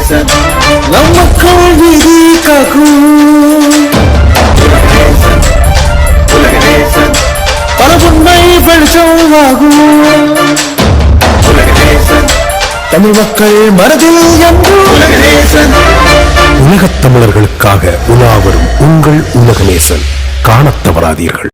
ನಮ್ಮ ಕಾಲಿಗೆ ಕಾಕು பரபுன்மை வெளிச்சமாகும் தமிழ் மக்கள் மனதில் என்று உலகத் தமிழர்களுக்காக உலாவரும் உங்கள் உலகநேசன் காணத் தவறாதீர்கள்.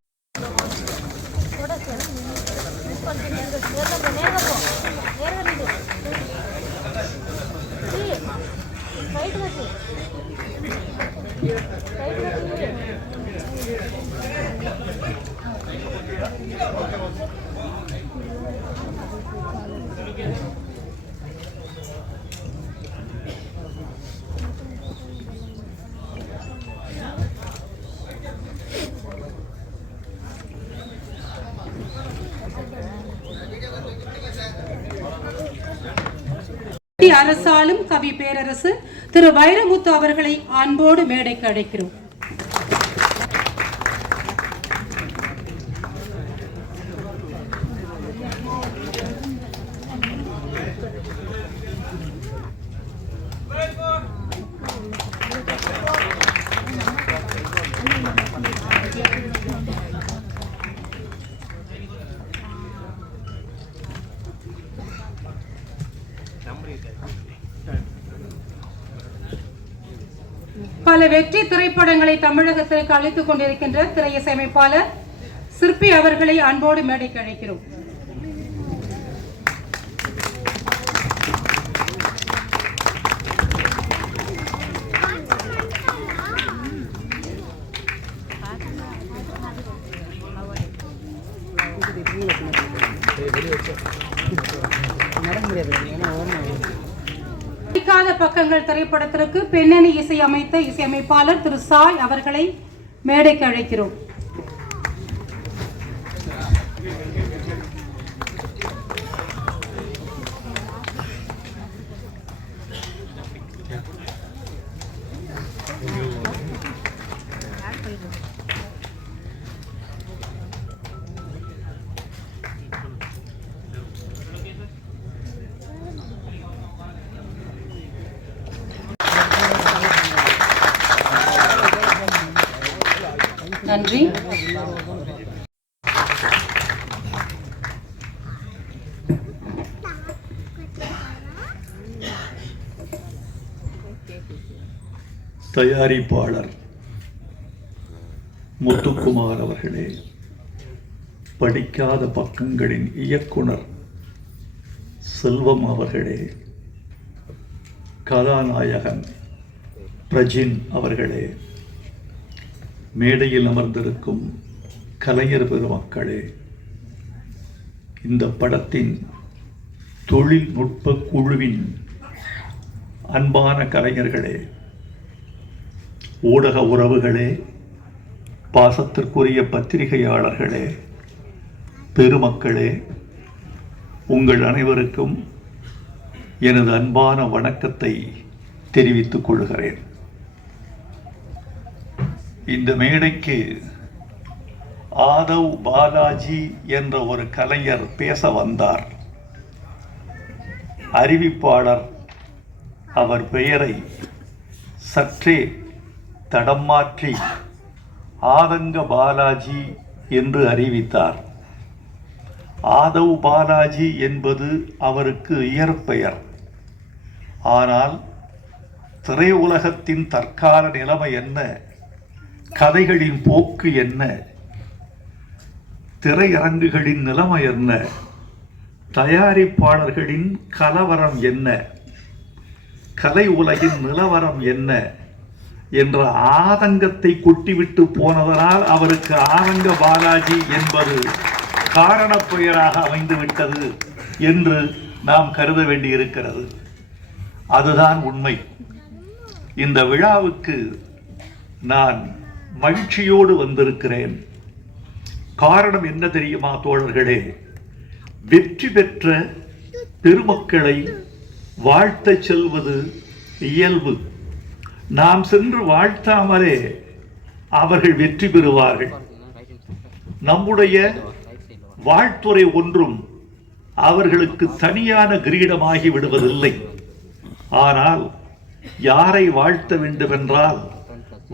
அரசாலும் கவி பேரரசு திரு வைரமுத்து அவர்களை அன்போடு மேடைக்கு அழைக்கிறோம். பல வெற்றி திரைப்படங்களை தமிழகத்திற்கு அளித்துக் கொண்டிருக்கின்ற திரையிசையமைப்பாளர் சிற்பி அவர்களை அன்போடு மேடைக்கு அழைக்கிறோம். பக்கங்கள் திரைப்படத்திற்கு பின்னணி இசை அமைத்த இசையமைப்பாளர் திரு சாய் அவர்களை மேடைக்கு அழைக்கிறோம். நன்றி. தயாரிப்பாளர் முத்துக்குமார் அவர்களே, படிக்காத பக்கங்களின் இயக்குனர் செல்வம் அவர்களே, கதாநாயகன் பிரஜின் அவர்களே, மேடையில் அமர்ந்திருக்கும் கலைஞர் பெருமக்களே, இந்த படத்தின் தொழில்நுட்ப குழுவின் அன்பான கலைஞர்களே, ஊடக உறவுகளே, பாசத்திற்குரிய பத்திரிகையாளர்களே, பெருமக்களே, உங்கள் அனைவருக்கும் எனது அன்பான வணக்கத்தை தெரிவித்துக் கொள்கிறேன். இந்த மேடைக்கு ஆதவ் பாலாஜி என்ற ஒரு கலைஞர் பேச வந்தார். அறிவிப்பாளர் அவர் பெயரை சற்றே தடம் மாற்றி ஆதங்க பாலாஜி என்று அறிவித்தார். ஆதவ் பாலாஜி என்பது அவருக்கு இயற்பெயர். ஆனால் திரையுலகத்தின் தற்கால நிலைமை என்ன, கதைகளின் போக்கு என்ன, திரையரங்குகளின் நிலைமை என்ன, தயாரிப்பாளர்களின் கலவரம் என்ன, கலை உலகின் நிலவரம் என்ன என்ற ஆதங்கத்தை கொட்டிவிட்டு போனதனால் அவருக்கு ஆதங்க பாலாஜி என்பது காரணப் பெயராக அமைந்துவிட்டது என்று நாம் கருத வேண்டியிருக்கிறது. அதுதான் உண்மை. இந்த விழாவுக்கு நான் மகிழ்ச்சியோடு வந்திருக்கிறேன். காரணம் என்ன தெரியுமா தோழர்களே? வெற்றி பெற்ற பெருமக்களை வாழ்த்தச் செல்வது இயல்பு. நாம் சென்று வாழ்த்தாமலே அவர்கள் வெற்றி பெறுவார்கள். நம்முடைய வாழ்த்துறை ஒன்றும் அவர்களுக்கு தனியான கிரீடமாகி விடுவதில்லை. ஆனால் யாரை வாழ்த்த வேண்டும் என்றால்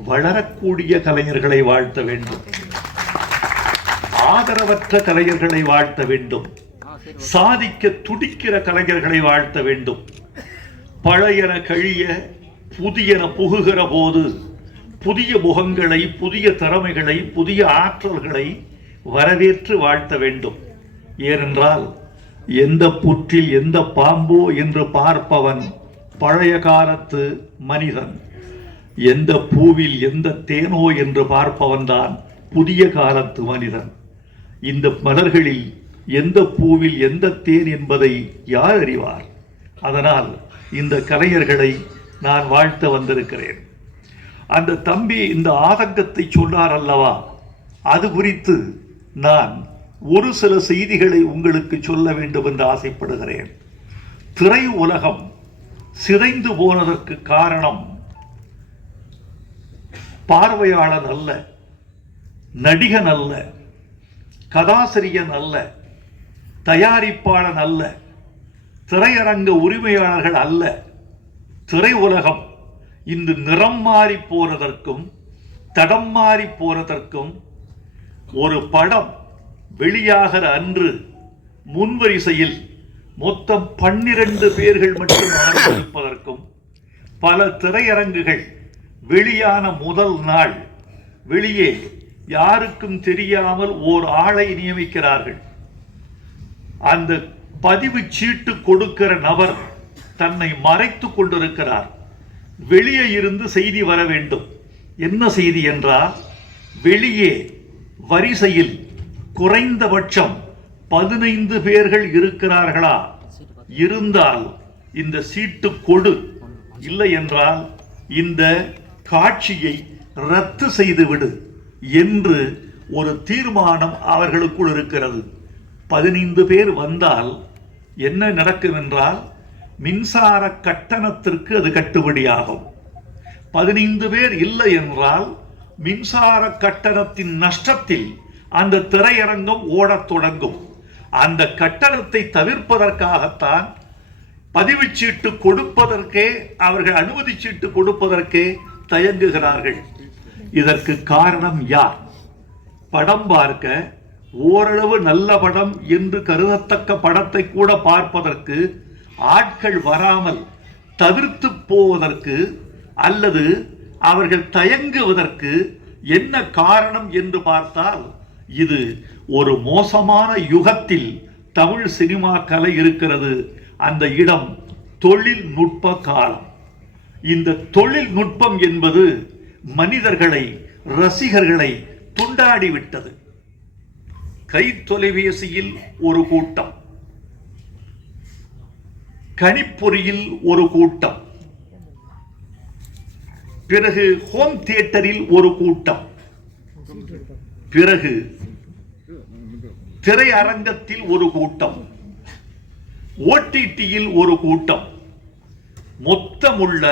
வளரக்கூடிய கலைஞர்களை வாழ்த்த வேண்டும், ஆதரவற்ற கலைஞர்களை வாழ்த்த வேண்டும், சாதிக்க துடிக்கிற கலைஞர்களை வாழ்த்த வேண்டும். பழையன கழிய புதியன புகுகிற போது புதிய முகங்களை, புதிய திறமைகளை, புதிய ஆற்றல்களை வரவேற்று வாழ்த்த வேண்டும். ஏனென்றால் எந்த புற்றில் எந்த பாம்போ என்று பார்ப்பவன் பழைய காலத்து மனிதன், எந்த பூவில் எந்த தேனோ என்று பார்ப்பவன் தான் புதிய காலத்து மனிதன். இந்த மலர்களில் எந்த பூவில் எந்த தேன் என்பதை யார் அறிவார்? அதனால் இந்த கலைஞர்களை நான் வாழ்த்த வந்திருக்கிறேன். அந்த தம்பி இந்த ஆதங்கத்தை சொன்னார் அல்லவா, அது குறித்து நான் ஒரு சில செய்திகளை உங்களுக்கு சொல்ல வேண்டும் என்று ஆசைப்படுகிறேன். திரை உலகம் சிதைந்து போனதற்கு காரணம் பார்வையாளன் அல்ல, நடிகன் அல்ல, கதாசிரியன் அல்ல, தயாரிப்பாளன் அல்ல, திரையரங்க உரிமையாளர்கள் அல்ல. திரை உலகம் இன்று நிறம் மாறி போனதற்கும் தடம் மாறி போனதற்கும், ஒரு படம் வெளியாகிற அன்று முன்வரிசையில் மொத்தம் 12 பேர்கள் மட்டும் அமர்ந்திருப்பதற்கும், பல திரையரங்குகள் வெளியான முதல் நாள் வெளியே யாருக்கும் தெரியாமல் ஓர் ஆளை நியமிக்கிறார்கள். அந்த பதிவு சீட்டு கொடுக்கிற நபர் தன்னை மறைத்துக் கொண்டிருக்கிறார். வெளியே இருந்து செய்தி வர வேண்டும். என்ன செய்தி என்றால், வெளியே வரிசையில் குறைந்தபட்சம் 15 பேர்கள் இருக்கிறார்களா, இருந்தால் இந்த சீட்டு கொடு, இல்லை என்றால் இந்த காட்சியை ரத்து செய்துவிடு என்று ஒரு தீர்மானம் அவர்களுக்குள் இருக்கிறது. 15 பேர் வந்தால் என்ன நடக்கும் என்றால், மின்சார கட்டணத்திற்கு அது கட்டுப்படியாகும். 15 பேர் இல்லை என்றால் மின்சார கட்டணத்தின் நஷ்டத்தில் அந்த திரையரங்கம் ஓடத் தொடங்கும். அந்த கட்டணத்தை தவிர்ப்பதற்காகத்தான் பதிவுச்சீட்டு கொடுப்பதற்கே, அவர்கள் அனுமதி சீட்டு கொடுப்பதற்கே தயங்குகிறார்கள். இதற்கு காரணம் யார்? படம் பார்க்க ஓரளவு நல்ல படம் என்று கருதத்தக்க படத்தை கூட பார்ப்பதற்கு ஆட்கள் வராமல் தவிர்த்து போவதற்கு அல்லது அவர்கள் தயங்குவதற்கு என்ன காரணம் என்று பார்த்தால், இது ஒரு மோசமான யுகத்தில் தமிழ் சினிமா கலை இருக்கிறது. அந்த இடம் தொழில்நுட்ப காலம். இந்த தொழில்நுட்பம் என்பது மனிதர்களை, ரசிகர்களை துண்டாடிவிட்டது. கை தொலைபேசியில் ஒரு கூட்டம், கணிப்பொறியில் ஒரு கூட்டம், பிறகு ஹோம் தியேட்டரில் ஒரு கூட்டம், பிறகு திரையரங்கத்தில் ஒரு கூட்டம், ஓடிடியில் ஒரு கூட்டம். மொத்தமுள்ள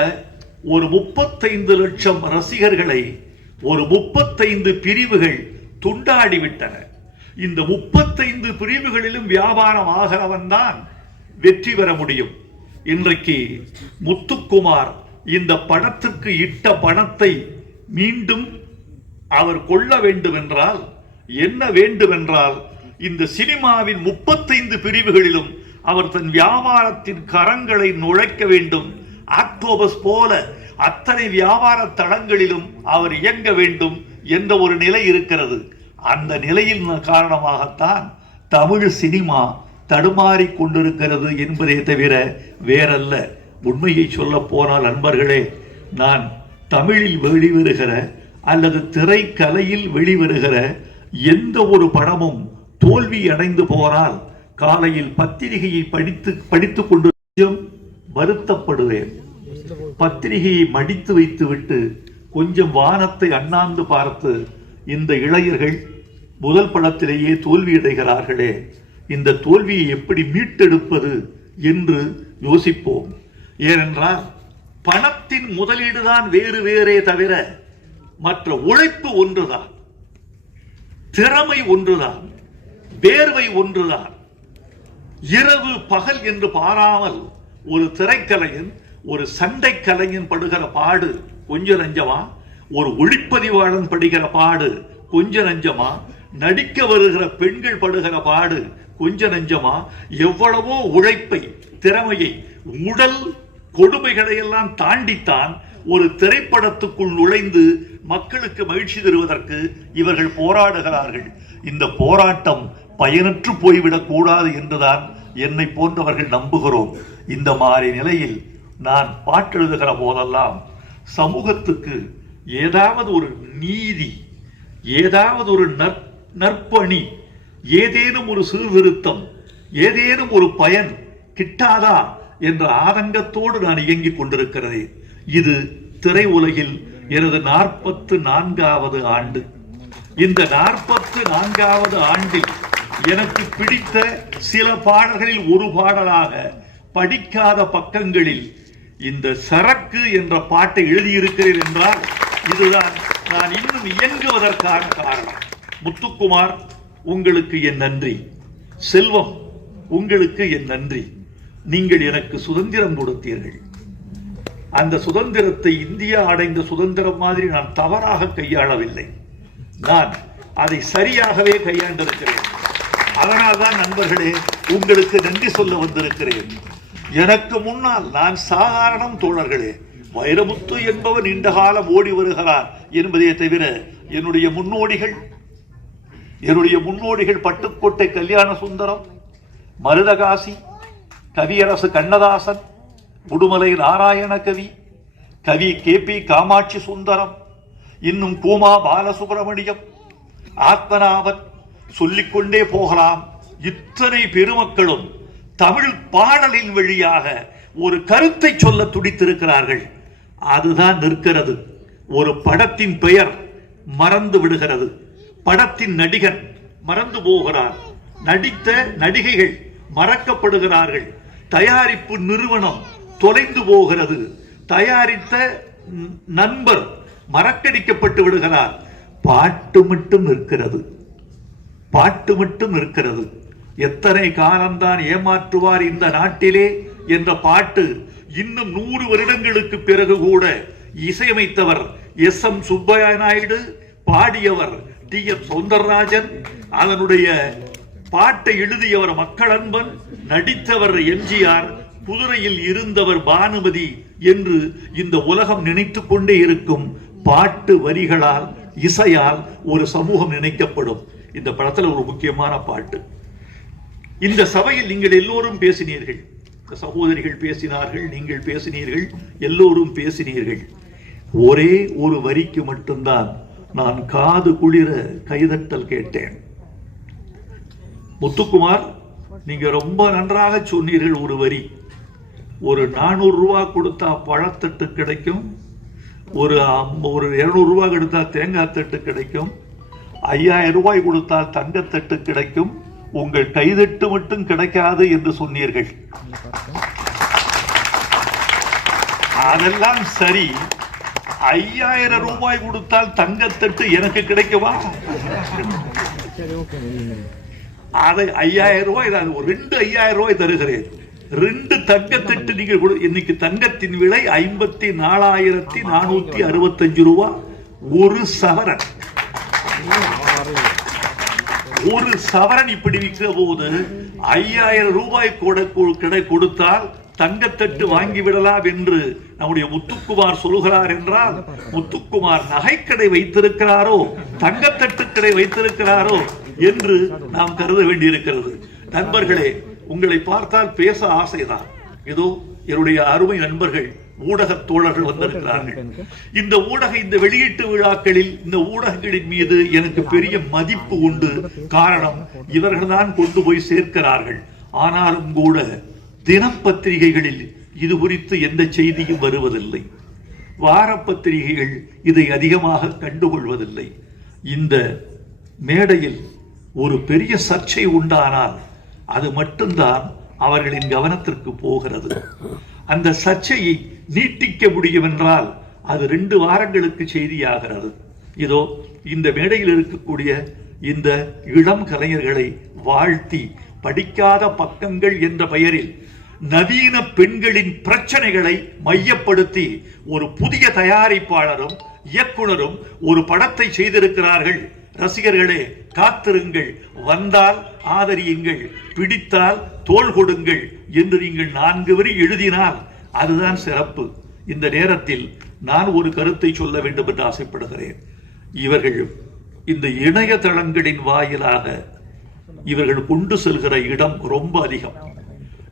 ஒரு 35 லட்சம் ரசிகர்களை ஒரு 35 பிரிவுகள் துண்டாடிவிட்டன. இந்த 35 பிரிவுகளிலும் வியாபாரம் ஆகிறவன் தான் வெற்றி பெற முடியும். இன்றைக்கு முத்துக்குமார் இந்த படத்துக்கு இட்ட பணத்தை மீண்டும் அவர் கொள்ள வேண்டும் என்றால் என்ன வேண்டும் என்றால், இந்த சினிமாவின் 35 பிரிவுகளிலும் அவர் தன் வியாபாரத்தின் கரங்களை நுழைக்க வேண்டும். ஆக்டோபஸ் போல அத்தனை வியாபார தளங்களிலும் அவர் இயங்க வேண்டும் என்ற ஒரு நிலை இருக்கிறது. அந்த நிலையின் காரணமாகத்தான் தமிழ் சினிமா தடுமாறி கொண்டிருக்கிறது என்பதே தவிர வேறல்ல. உண்மையை சொல்ல போனால் நண்பர்களே, நான் தமிழில் வெளிவருகிற அல்லது திரைக்கலையில் வெளிவருகிற எந்த ஒரு படமும் தோல்வி அடைந்து போனால் காலையில் பத்திரிகையை படித்துக் கொண்டு வருத்தப்படுவேன். பத்திரிகையை மடித்து வைத்துவிட்டு கொஞ்சம் வானத்தை அண்ணாந்து பார்த்து, இந்த இளைஞர்கள் முதல் படத்திலேயே தோல்வியடைகிறார்களே, இந்த தோல்வியை எப்படி மீட்டெடுப்பது என்று யோசிப்போம். ஏனென்றால் பணத்தின் முதலீடுதான் வேறு வேறே தவிர மற்ற உழைப்பு ஒன்றுதான், திறமை ஒன்றுதான், வேர்வை ஒன்றுதான். இரவு பகல் என்று பாராமல் ஒரு திரைக்கலைஞன் ஒரு சண்டை கலைஞன் படுகிற பாடு கொஞ்சம் நஞ்சமா? ஒரு ஒளிப்பதிவாளன் படுகிற பாடு கொஞ்சம் நஞ்சமா? நடிக்க வருகிற பெண்கள் படுகிற பாடு கொஞ்சம் நஞ்சமா? எவ்வளவோ உழைப்பை, திறமையை, உடல் கொடுமைகளை எல்லாம் தாண்டித்தான் ஒரு திரைப்படத்துக்குள் நுழைந்து மக்களுக்கு மகிழ்ச்சி தருவதற்கு இவர்கள் போராடுகிறார்கள். இந்த போராட்டம் பயனற்று போய்விடக் கூடாது என்றுதான் என்னை போன்றவர்கள் நம்புகிறோம். இந்த மாதிரி நிலையில் நான் பாட்டெழுதுகிற போதெல்லாம் சமூகத்துக்கு ஏதாவது ஒரு நீதி, ஏதாவது ஒரு நற்பணி, ஏதேனும் ஒரு சீர்திருத்தம், ஏதேனும் ஒரு பயன் கிட்டாதா என்ற ஆதங்கத்தோடு நான் இயங்கிக் கொண்டிருக்கிறேன். இது திரை உலகில் எனது 44வது ஆண்டு. இந்த 44வது ஆண்டில் எனக்கு பிடித்த சில பாடல்களில் ஒரு பாடலாக படிக்காத பக்கங்களில் இந்த சரக்கு என்ற பாட்டை எழுதியிருக்கிறேன் என்றால் இதுதான் நான் இன்னும் இயங்குவதற்கான காரணம். முத்துக்குமார், உங்களுக்கு என் நன்றி. செல்வம், உங்களுக்கு என் நன்றி. நீங்கள் எனக்கு சுதந்திரம் கொடுத்தீர்கள். அந்த சுதந்திரத்தை இந்தியா அடைந்த சுதந்திரம் மாதிரி நான் தவறாக கையாளவில்லை. நான் அதை சரியாகவே கையாண்டிருக்கிறேன். அதனால்தான் நண்பர்களே உங்களுக்கு நன்றி சொல்ல வந்திருக்கிறேன். எனக்கு முன்னால் நான் சாதாரணம் தோழர்களே. வைரமுத்து என்பவர் நீண்ட காலம் ஓடி வருகிறார் என்பதை தவிர என்னுடைய முன்னோடிகள் பட்டுக்கோட்டை கல்யாண சுந்தரம், மருதகாசி, கவியரசு கண்ணதாசன், உடுமலை நாராயண கவி, கவி KP காமாட்சி சுந்தரம், இன்னும் கூமா பாலசுப்ரமணியம், ஆத்மநாபன், சொல்லிக்கொண்டே போகலாம். இத்தனை பெருமக்களும் தமிழ் பாடலின் வழியாக ஒரு கருத்தை சொல்ல துடித்திருக்கிறார்கள். அதுதான் நிற்கிறது. ஒரு படத்தின் பெயர் மறந்து விடுகிறது, படத்தின் நடிகன் மறந்து போகிறார், நடித்த நடிகைகள் மறக்கப்படுகிறார்கள், தயாரிப்பு நிறுவனம் தொலைந்து போகிறது, தயாரித்த நண்பர் மறக்கடிக்கப்பட்டு விடுகிறார். பாட்டு மட்டும் இருக்கிறது, பாட்டு மட்டும் இருக்கிறது. எத்தனை காலம்தான் ஏமாற்றுவார் இந்த நாட்டிலே என்ற பாட்டு இன்னும் 100 வருடங்களுக்கு பிறகு கூட இசையமைத்தவர் SM சுப்பையா நாயுடு, பாடியவர் TM சௌந்தரராஜன், அதனுடைய பாட்டை எழுதியவர் மக்களன்பன், நடித்தவர் MGR, குதிரையில் இருந்தவர் பானுமதி என்று இந்த உலகம் நினைத்துக் கொண்டே இருக்கும். பாட்டு வரிகளால், இசையால் ஒரு சமூகம் நினைக்கப்படும். இந்த படத்தில் ஒரு முக்கியமான பாட்டு. இந்த சபையில் நீங்கள் எல்லோரும் பேசினீர்கள், சகோதரிகள் பேசினார்கள், நீங்கள் பேசினீர்கள், எல்லோரும் பேசினீர்கள். ஒரே ஒரு வரிக்கு மட்டும்தான் நான் காது குளிர கைதட்டல் கேட்டேன். முத்துக்குமார், நீங்க ரொம்ப நன்றாக சொன்னீர்கள். ஒரு வரி, ஒரு 400 ரூபா கொடுத்தா பழத்தட்டு கிடைக்கும், ஒரு 200 ரூபாய் கொடுத்தா தேங்காய் தட்டு கிடைக்கும், 5000 ரூபாய் கொடுத்தால் தங்கத்தட்டு கிடைக்கும், உங்கள் கைதட்டு மட்டும் கிடைக்காது என்று சொன்னீர்கள். அதெல்லாம் சரி, 5000 ரூபாய் கொடுத்தால் தங்கத்தட்டு எனக்கு கிடைக்குமா? அதை 5000 ரூபாய், ஒரு 5000 ரூபாய் தருகிறேன். 2 தங்கத்தட்டு நீங்கள் இன்னைக்கு தங்கத்தின் விலை 54,465 ரூபாய். ஒரு சவரன், ஒரு சவரன் இப்படி விற்கிற போது 5000 ரூபாய் கொடுத்தால் தங்கத்தட்டு வாங்கிவிடலாம் என்று நம்முடைய முத்துக்குமார் சொல்கிறார் என்றால், முத்துக்குமார் நகைக்கடை வைத்திருக்கிறாரோ தங்கத்தட்டு கடை வைத்திருக்கிறாரோ என்று நாம் கருத வேண்டியிருக்கிறது. நண்பர்களே, உங்களை பார்த்தால் பேச ஆசைதான். இதோ என்னுடைய அருமை நண்பர்கள் ஊடக தோழர்கள் வந்திருக்கிறார்கள். இந்த வெளியீட்டு விழாக்களில் இந்த ஊடகங்களின் மீது எனக்கு பெரிய மதிப்பு உண்டு. காரணம், இவர்கள் தான் கொண்டு போய் சேர்க்கிறார்கள். ஆனாலும் கூட தினப்பத்திரிகைகளில் இது குறித்து எந்த செய்தியும் வருவதில்லை. வார பத்திரிகைகள் இதை அதிகமாக கண்டுகொள்வதில்லை. இந்த மேடையில் ஒரு பெரிய சர்ச்சை உண்டானால் அது மட்டும்தான் அவர்களின் கவனத்திற்கு போகிறது. அந்த சர்ச்சையை நீட்டிக்க முடியும் என்றால் அது 2 வாரங்களுக்கு செய்தியாகிறது. இதோ இந்த மேடையில் இருக்கக்கூடிய இந்த இளம் கலைஞர்களை வாழ்த்தி படிக்காத பக்கங்கள் என்ற பெயரில் நவீன பெண்களின் பிரச்சனைகளை மையப்படுத்தி ஒரு புதிய தயாரிப்பாளரும் இயக்குனரும் ஒரு படத்தை செய்திருக்கிறார்கள். ரசிகர்களே, காத்திருங்கள், வந்தால் ஆதரியுங்கள், பிடித்தால் தோள் கொடுங்கள் என்று நீங்கள் 4 வரி எழுதினால் அதுதான் சிறப்பு. இந்த நேரத்தில் நான் ஒரு கருத்தை சொல்ல வேண்டும் என்று ஆசைப்படுகிறேன். இவர்கள் இந்த இணையதளங்களின் வாயிலாக இவர்கள் கொண்டு செல்கிற இடம் ரொம்ப அதிகம்.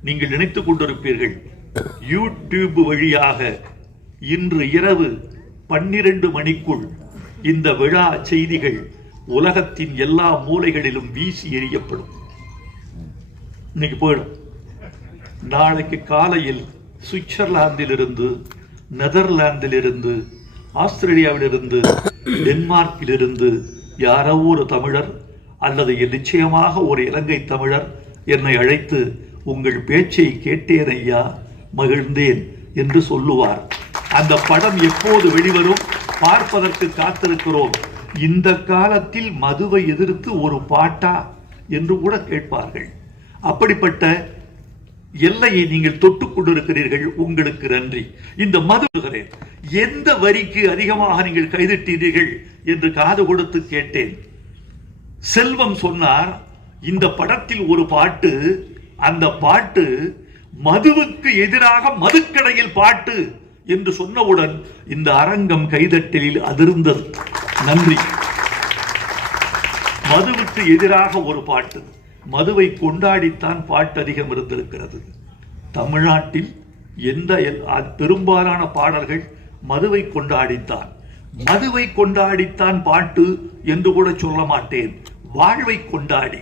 நீங்கள் நினைத்துக் கொண்டிருப்பீர்கள், யூடியூப் வழியாக இன்று இரவு 12 மணிக்குள் இந்த விழா செய்திகள் உலகத்தின் எல்லா மூலைகளிலும் வீசி எறியப்படும். இன்னைக்கு போயிடும். நாளைக்கு காலையில் சுவிட்சர்லாந்தில் இருந்து, நெதர்லாந்தில் இருந்து, ஆஸ்திரேலியாவில் இருந்து, டென்மார்க்கில் இருந்து யாரோ ஒரு தமிழர் அல்லது நிச்சயமாக ஒரு இலங்கை தமிழர் என்னை அழைத்து, உங்கள் பேச்சை கேட்டேன் ஐயா, மகிழ்ந்தேன் என்று சொல்லுவார். அந்த படம் எப்போது வெளிவரும் பார்ப்பதற்கு காத்திருக்கிறோம். இந்த காலத்தில் மதுவை எதிர்த்து ஒரு பாட்டா என்று கூட கேட்பார்கள். அப்படிப்பட்ட எல்லையை நீங்கள் தொட்டுக் கொண்டிருக்கிறீர்கள். உங்களுக்கு நன்றி. இந்த மது எந்த வரிக்கு அதிகமாக நீங்கள் கைதட்டீர்கள் என்று காது கொடுத்து கேட்டேன். செல்வம் சொன்னார், இந்த படத்தில் ஒரு பாட்டு, அந்த பாட்டு மதுவுக்கு எதிராக மதுக்கடையில் பாட்டு என்று சொன்னவுடன் இந்த அரங்கம் கைதட்டலில் அதிர்ந்தது. நன்றி. மதுவுக்கு எதிராக ஒரு பாட்டு, மதுவை கொண்டாடித்தான் பாட்டு அதிகம் இருந்திருக்கிறது. தமிழ்நாட்டில் எந்த பெரும்பாலான பாடல்கள் மதுவை கொண்டாடித்தான். மதுவை கொண்டாடித்தான் பாட்டு என்று கூட சொல்ல மாட்டேன். வாழ்வை கொண்டாடி,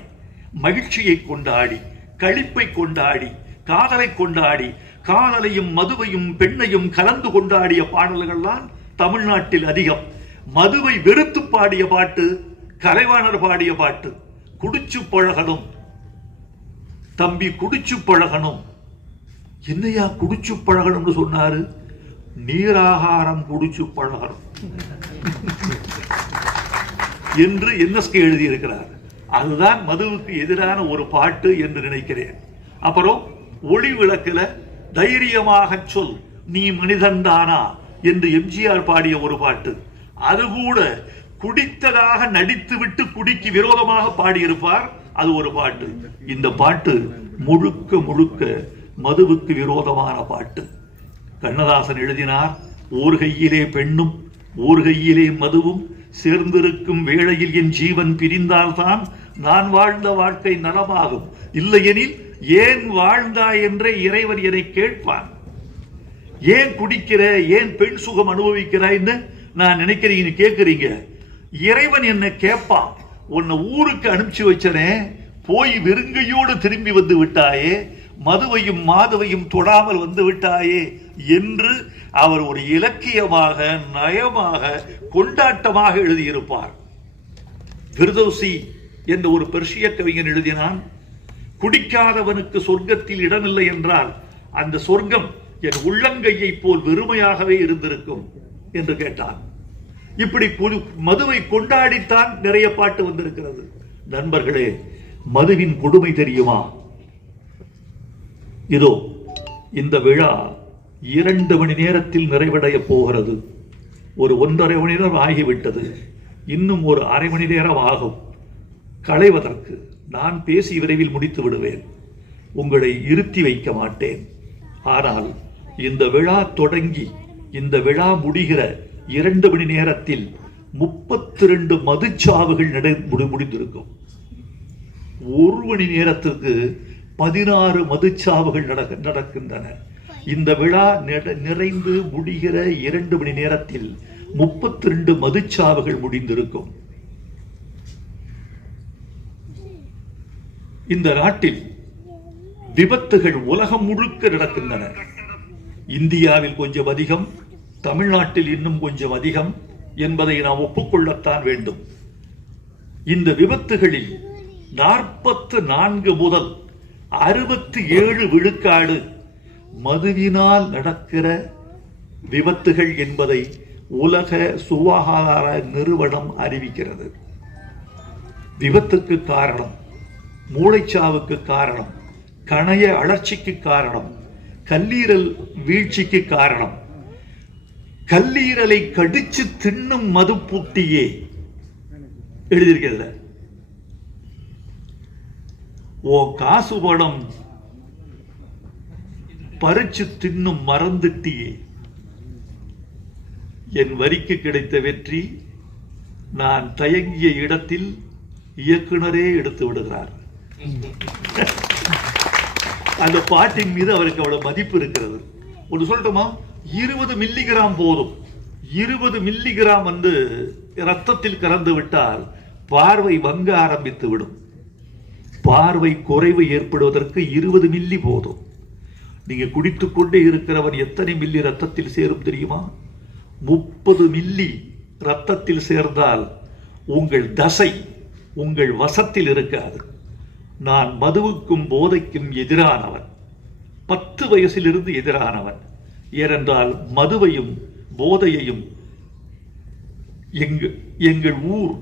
மகிழ்ச்சியை கொண்டாடி, களிப்பை கொண்டாடி, காதலை கொண்டாடி, காதலையும் மதுவையும் பெண்ணையும் கலந்து கொண்டாடிய பாடல்கள் தான் தமிழ்நாட்டில் அதிகம். மதுவை வெறுத்து பாடிய பாட்டு கலைவாணர் பாடிய பாட்டு. குடிச்சு பழகணும் தம்பி, குடிச்சு பழகணும். என்னையா குடிச்சு பழகணும்னு சொன்னாரு? நீராகாரம் குடிச்சு பழகணும் என்று என்எஸ்கே எழுதியிருக்கிறார். அதுதான் மதுவுக்கு எதிரான ஒரு பாட்டு என்று நினைக்கிறேன். அப்புறம் ஒளி விளக்குல தைரியமாக சொல் நீ மனிதன்தானா என்று எம்ஜிஆர் பாடிய ஒரு பாட்டு. அது கூட குடித்ததாக நடித்துவிட்டு குடிக்கு விரோதமாக பாடியிருப்பார். அது ஒரு பாட்டு. இந்த பாட்டு முழுக்க முழுக்க மதுவுக்கு விரோதமான பாட்டு. கண்ணதாசன் எழுதினார், ஓர் கையிலே பெண்ணும் ஓர் கையிலே மதுவும் சேர்ந்திருக்கும் வேளையில் என் ஜீவன் பிரிந்தால்தான் நான் வாழ்ந்த வாழ்க்கை நலமாகும், இல்லையெனில் ஏன் வாழ்ந்தாய் என்றே இறைவன் என்னை கேட்பான். ஏன் குடிக்கிற, ஏன் பெண் சுகம் அனுபவிக்கிறாய்ன்னு நான் நினைக்கிறீங்க, கேட்கிறீங்க. இறைவன் என்ன கேட்பான், உன்னை ஊருக்கு அனுப்பிச்சு வச்சனே, போய் வெறுங்கையோடு திரும்பி வந்து விட்டாயே, மதுவையும் மாதுவையும் தொடாமல் வந்து விட்டாயே என்று அவர் ஒரு இலக்கியமாக, நயமாக, கொண்டாட்டமாக எழுதியிருப்பார். ஃபிர்தௌசி என்ற ஒரு பெர்ஷிய கவிஞன் எழுதினான், குடிக்காதவனுக்கு சொர்க்கத்தில் இடமில்லை என்றால் அந்த சொர்க்கம் என் உள்ளங்கையை போல் வெறுமையாகவே இருந்திருக்கும் என்று கேட்டான். இப்படி மதுவை கொண்டாடித்தான் நிறைய பாட்டு வந்திருக்கிறது. நண்பர்களே, மதுவின் கொடுமை தெரியுமா? இதோ இந்த விழா 2 மணி நேரத்தில் நிறைவடைய போகிறது. ஒரு 1.5 மணி நேரம் ஆகிவிட்டது. இன்னும் ஒரு அரை மணி நேரம் ஆகும் களைவதற்கு. நான் பேசி விரைவில் முடித்து விடுவேன். உங்களை இருத்தி வைக்க மாட்டேன். ஆனால் இந்த விழா தொடங்கி இந்த விழா முடிகிற 2 மணி நேரத்தில் 32 மதுச்சாவுகள் முடிந்திருக்கும். 1 மணி நேரத்திற்கு 16 மதுச்சாவுகள் நடக்கின்றன. இந்த விழா நிறைந்து முடிகிற 2 மணி நேரத்தில் 32 மதுச்சாவுகள் முடிந்திருக்கும். இந்த நாட்டில் விபத்துகள் உலகம் முழுக்க நடக்கின்றன. இந்தியாவில் கொஞ்சம் அதிகம், தமிழ்நாட்டில் இன்னும் கொஞ்சம் அதிகம் என்பதை நாம் ஒப்புக்கொள்ளத்தான் வேண்டும். இந்த விபத்துகளில் 44 முதல் 67 விழுக்காடு மதுவினால் நடக்கிற விபத்துகள் என்பதை உலக சுகாதார நிறுவனம் அறிவிக்கிறது. விபத்துக்கு காரணம், மூளைச்சாவுக்கு காரணம் கணைய அழற்சிக்கு காரணம், கல்லீரல் வீழ்ச்சிக்கு காரணம். கல்லீரலை கடிச்சு தின்னும் மதுப்புட்டியே எழுதியிருக்கிறதுல. ஓ காசு படம் பறிச்சு தின்னும் மறந்துட்டியே. என் வரிக்கு கிடைத்த வெற்றி நான் தயங்கிய இடத்தில் இயக்குனரே எடுத்து விடுகிறார். அந்த பாட்டின் மீது அவருக்கு அவ்வளவு மதிப்பு இருக்கிறது. ஒன்று சொல்லட்டுமா, 20 மில்லிகிராம் போதும். 20 மில்லிகிராம் வந்து ரத்தத்தில் கலந்து விட்டால் பார்வை வங்க ஆரம்பித்து விடும். பார்வை குறைவு ஏற்படுவதற்கு 20 மில்லி போதும். நீங்க குடித்துக் கொண்டே இருக்கிறவர் எத்தனை மில்லி ரத்தத்தில் சேரும் தெரியுமா? 30 மில்லி ரத்தத்தில் சேர்ந்தால் உங்கள் தசை உங்கள் வசத்தில் இருக்காது. நான் மதுவுக்கும் போதைக்கும் எதிரானவன். 10 வயசிலிருந்து எதிரானவன். ஏனென்றால் மதுவையும் போதையையும் எங்கள் ஊர்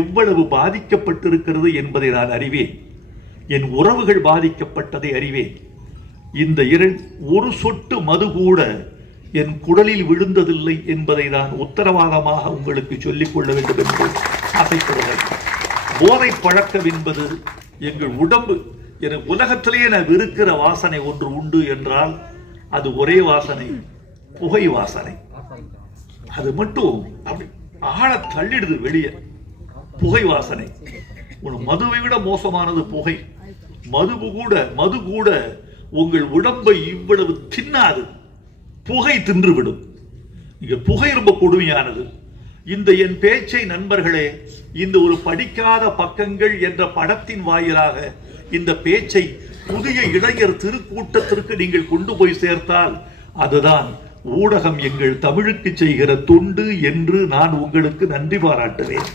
எவ்வளவு பாதிக்கப்பட்டிருக்கிறது என்பதை நான் அறிவேன். என் உறவுகள் பாதிக்கப்பட்டதை அறிவேன். இந்த ஒரு சொட்டு மது கூட என் குடலில் விழுந்ததில்லை என்பதை நான் உத்தரவாதமாக உங்களுக்கு சொல்லிக் கொள்ள வேண்டும் என்று ஆசைப்படுகிறேன். போதை பழக்கம் என்பது எங்கள் உடம்பு, என உலகத்திலேயே நான் வெறுக்கிற வாசனை ஒன்று உண்டு என்றால் அது ஒரே வாசனை, புகை வாசனை. அது மட்டும் அப்படி ஆழ தள்ளிடுது வெளியே, புகை வாசனை. மதுவை விட மோசமானது புகை. மது கூட உங்கள் உடம்பை இவ்வளவு தின்னாது, புகை தின்றுவிடும். இங்க புகை ரொம்ப கொடுமையானது. இந்த என் பேச்சை நண்பர்களே, இந்த ஒரு படிக்காத பக்கங்கள் என்ற படத்தின் வாயிலாக இந்த பேச்சை புதிய இளைஞர் திருக்கூட்டத்திற்கு நீங்கள் கொண்டு போய் சேர்த்தால் அதுதான் ஊடகம் எங்கள் தமிழுக்கு செய்கிற தொண்டு என்று நான் உங்களுக்கு நன்றி பாராட்டுவேன்.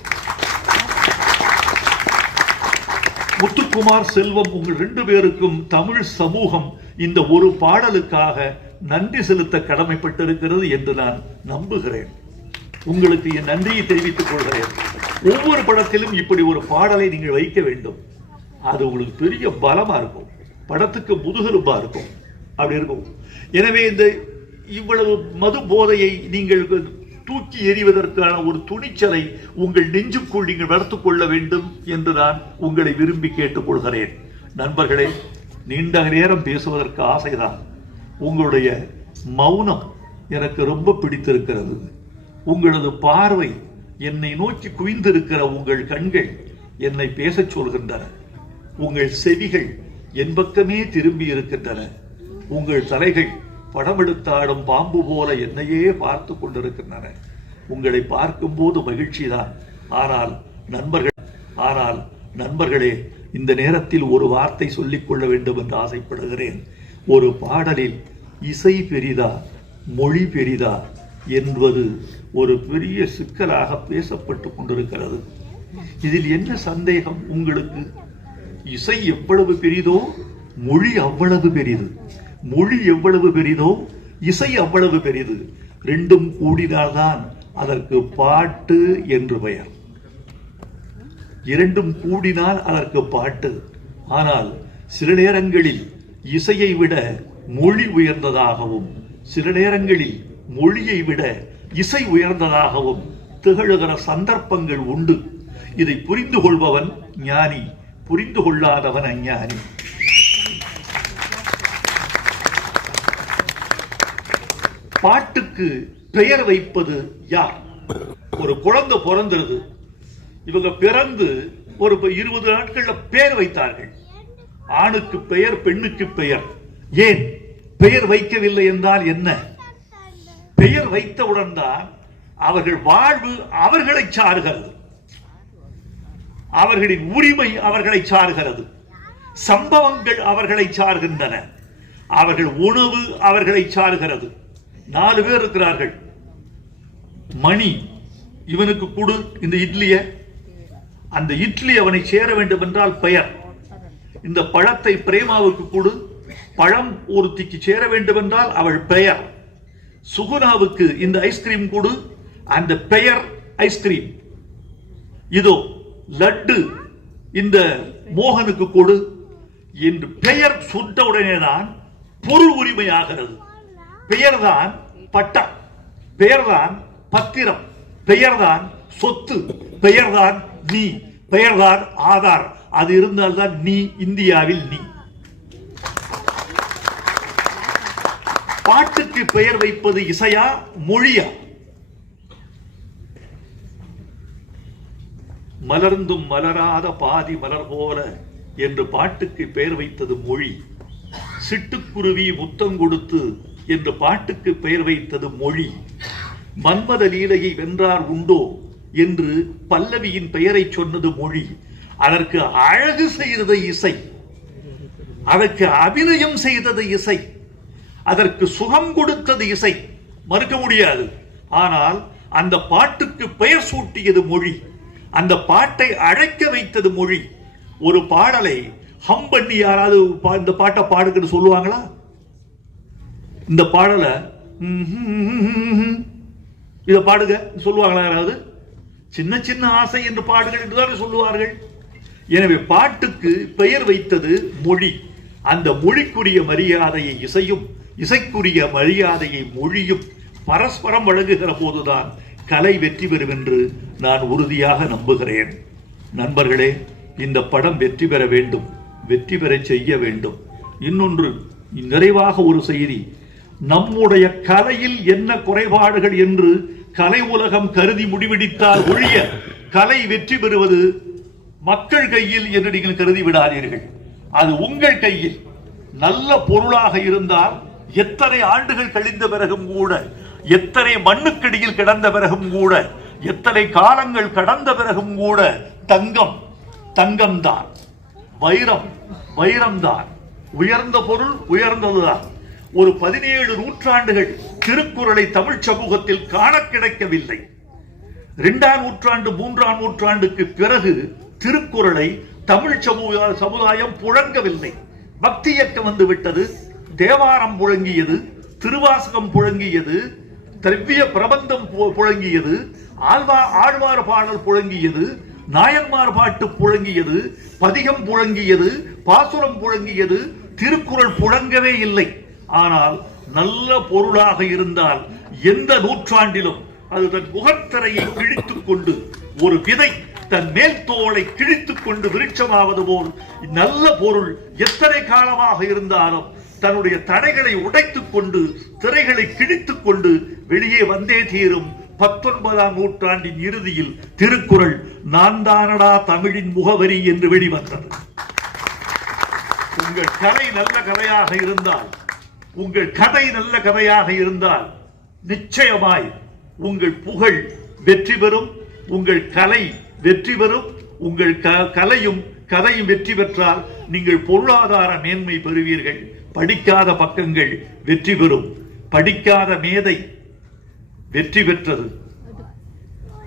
முத்துக்குமார், செல்வம், உங்கள் 2 பேருக்கும் தமிழ் சமூகம் இந்த ஒரு பாடலுக்காக நன்றி செலுத்த கடமைப்பட்டிருக்கிறது என்று நான் நம்புகிறேன். உங்களுக்கு என் நன்றியை தெரிவித்துக் கொள்கிறேன். ஒவ்வொரு படத்திலும் இப்படி ஒரு பாடலை நீங்கள் வைக்க வேண்டும். அது உங்களுக்கு பெரிய பலமா இருக்கும், படத்துக்கு முதுகெலும்பா இருக்கும், அப்படி இருக்கும். எனவே இந்த இவ்வளவு மது போதையை நீங்கள் தூக்கி எறிவதற்கான ஒரு துணிச்சலை உங்கள் நெஞ்சுக்குள் நீங்கள் வளர்த்துக் கொள்ள வேண்டும் என்று நான் உங்களை விரும்பி கேட்டுக்கொள்கிறேன். நண்பர்களே, நீண்ட நேரம் பேசுவதற்கு ஆசைதான். உங்களுடைய மௌனம் எனக்கு ரொம்ப பிடித்திருக்கிறது. உங்களது பார்வை, என்னை நோக்கி குவிந்திருக்கிற உங்கள் கண்கள் என்னை பேசச் சொல்கின்றன. உங்கள் செவிகள் என் பக்கமே திரும்பி இருக்கின்றன. உங்கள் தலைகள் படமெடுத்தாடும் பாம்பு போல என்னையே பார்த்து கொண்டிருக்கின்றன. உங்களை பார்க்கும் போது மகிழ்ச்சி தான். ஆனால் நண்பர்களே, இந்த நேரத்தில் ஒரு வார்த்தை சொல்லிக் கொள்ள வேண்டும் என்று ஆசைப்படுகிறேன். ஒரு பாடலில் இசை பெரிதா மொழி பெரிதா என்பது ஒரு பெரிய சிக்கலாக பேசப்பட்டு கொண்டிருக்கிறது. இதில் என்ன சந்தேகம் உங்களுக்கு? இசை எவ்வளவு பெரிதோ மொழி அவ்வளவு பெரிது. மொழி எவ்வளவு பெரிதோ இசை அவ்வளவு பெரிது. 2ம் கூடினால்தான் அதற்கு பாட்டு என்று பெயர். 2ம் கூடினால் அதற்கு பாட்டு. ஆனால் சில நேரங்களில் இசையை விட மொழி உயர்ந்ததாகவும், சில நேரங்களில் மொழியை விட இசை உயர்ந்ததாகவும் திகழுகிற சந்தர்ப்பங்கள் உண்டு. இதை புரிந்து கொள்பவன் ஞானி, புரிந்து கொள்ளாதவன் அஞ்ஞானி. பாட்டுக்கு பெயர் வைப்பது யார்? ஒரு குழந்தை பிறந்திருது. இவங்க பிறந்து ஒரு 20 நாட்கள்ல பெயர் வைத்தார்கள். ஆணுக்கு பெயர், பெண்ணுக்கு பெயர். ஏன் பெயர் வைக்கவில்லை என்றால் என்ன? பெயர் வைத்தவுடன் தான் அவர்கள் வாழ்வு அவர்களை சார்கிறது, அவர்களின் உரிமை அவர்களை சார்கிறது, சம்பவங்கள் அவர்களை சார்கின்றன, அவர்கள் உணவு அவர்களை சார்கிறது. 4 பேர் இருக்கிறார்கள். மணி, இவனுக்கு கொடு இந்த இட்லிய, அந்த இட்லி அவனை சேர வேண்டும் என்றால் பெயர். இந்த பழத்தை பிரேமாவுக்கு கொடு, பழம் ஒருத்திக்கு சேர வேண்டும் என்றால் அவள் பெயர். சுகுணாவுக்கு இந்த ஐஸ்கிரீம் கொடு, அந்த பெயர் ஐஸ்கிரீம். இதோ லட்டு இந்த மோகனுக்கு கொடு, என்று பெயர் சொன்ன உடனேதான் பொருள் உரிமையாகிறது. பெயர்தான் பட்டம், பெயர்தான் பத்திரம், பெயர்தான் சொத்து, பெயர்தான் நீ, பெயர்தான் ஆதார். அது இருந்தால்தான் நீ இந்தியாவில் நீ. பாட்டுக்கு பெயர் வைப்பது இசையா மொழியா? மலர்ந்தும் மலராத பாதி மலர் போல என்று பாட்டுக்கு பெயர் வைத்தது மொழி. சிட்டுக்குருவி முத்தம் கொடுத்து என்று பாட்டுக்கு பெயர் வைத்தது மொழி. மன்மத லீலையை வென்றார் உண்டோ என்று பல்லவியின் பெயரை சொன்னது மொழி. அதற்கு அழகு செய்தது இசை, அதற்கு அபிநயம் செய்தது இசை, அதற்கு சுகம் கொடுத்தது இசை, மறுக்க முடியாது. ஆனால் அந்த பாட்டுக்கு பெயர் சூட்டியது மொழி, அந்த பாட்டை அழைக்க வைத்தது மொழி. ஒரு பாடலை ஹம் பண்ணி யாராவது இந்த பாட்டை பாடுக்குன்னு சொல்லுவாங்களா? இந்த பாடலை இதை பாடுங்க சொல்லுவாங்களா யாராவது? சின்ன சின்ன ஆசை என்று பாடுகள் என்றுதான் சொல்லுவார்கள். எனவே பாட்டுக்கு பெயர் வைத்தது மொழி. அந்த மொழிக்குரிய மரியாதையை இசையும், இசைக்குரிய மரியாதையை மொழியும் பரஸ்பரம் வழங்குகிற போதுதான் கலை வெற்றி பெறும் என்று நான் உறுதியாக நம்புகிறேன். நண்பர்களே, இந்த படம் வெற்றி பெற வேண்டும், வெற்றி பெற செய்ய வேண்டும். இன்னொன்று, நிறைவாக ஒரு செய்தி, நம்முடைய கலையில் என்ன குறைபாடுகள் என்று கலை உலகம் கருதி முடிவெடுத்தால் ஒழிய கலை வெற்றி பெறுவது மக்கள் கையில் என்று நீங்கள் கருதி விடாதீர்கள். அது உங்கள் கையில். நல்ல பொருளாக இருந்தால் எத்தனை ஆண்டுகள் கழிந்த பிறகும் கூட, எத்தனை மண்ணுக்கடியில் கிடந்த பிறகும் கூட, எத்தனை காலங்கள் கடந்த பிறகும் கூட தங்கம் தங்கம்தான், வைரம் வைரம்தான், உயர்ந்த பொருள் உயர்ந்ததுதான். ஒரு 17 நூற்றாண்டுகள் திருக்குறளை தமிழ் சமூகத்தில் காண கிடைக்கவில்லை. 2ஆம் நூற்றாண்டு 3ஆம் நூற்றாண்டுக்கு பிறகு திருக்குறளை தமிழ் சமுதாயம் புழங்கவில்லை. பக்தி இயக்கம் வந்து விட்டது, தேவாரம் புழங்கியது, திருவாசகம் புழங்கியது, திரவிய பிரபந்தம் புழங்கியது, ஆழ்வார் பாடல் புழங்கியது, நாயன்மார் பாட்டு புழங்கியது, பதிகம் புழங்கியது, பாசுரம் புழங்கியது, திருக்குறள் புழங்கவே இல்லை. ஆனால் நல்ல பொருளாக இருந்தால் எந்த நூற்றாண்டிலும் அது தன் முகத்திரையை கிழித்துக் கொண்டு, ஒரு விதை தன் மேல் தோலை கிழித்துக் கொண்டு விருட்சமாவது போல் நல்ல பொருள் எத்தனை காலமாக இருந்தாலும் தன்னுடைய தடைகளை உடைத்துக் கொண்டு, திரைகளை கிழித்துக் கொண்டு வெளியே வந்தே தீரும். 19ஆம் நூற்றாண்டின் இறுதியில் திருக்குறள் நான் தானடா தமிழின் முகவரி என்று வெளிவந்தது. உங்கள் கலை நல்ல கதையாக இருந்தால், உங்கள் கதை நல்ல கதையாக இருந்தால் நிச்சயமாய் உங்கள் புகழ் வெற்றி பெறும், உங்கள் கலை வெற்றி பெறும். உங்கள் கலையும் கதையும் வெற்றி பெற்றால் நீங்கள் பொருளாதார மேன்மை பெறுவீர்கள். படிக்காத பக்கங்கள் வெற்றி பெறும். படிக்காத மேதை வெற்றி பெற்றது,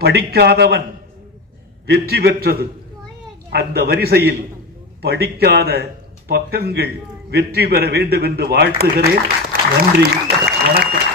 படிக்காதவன் வெற்றி பெற்றது. அந்த வரிசையில் படிக்காத பக்கங்கள் வெற்றி பெற வேண்டும் என்று வாழ்த்துகிறேன். நன்றி, வணக்கம்.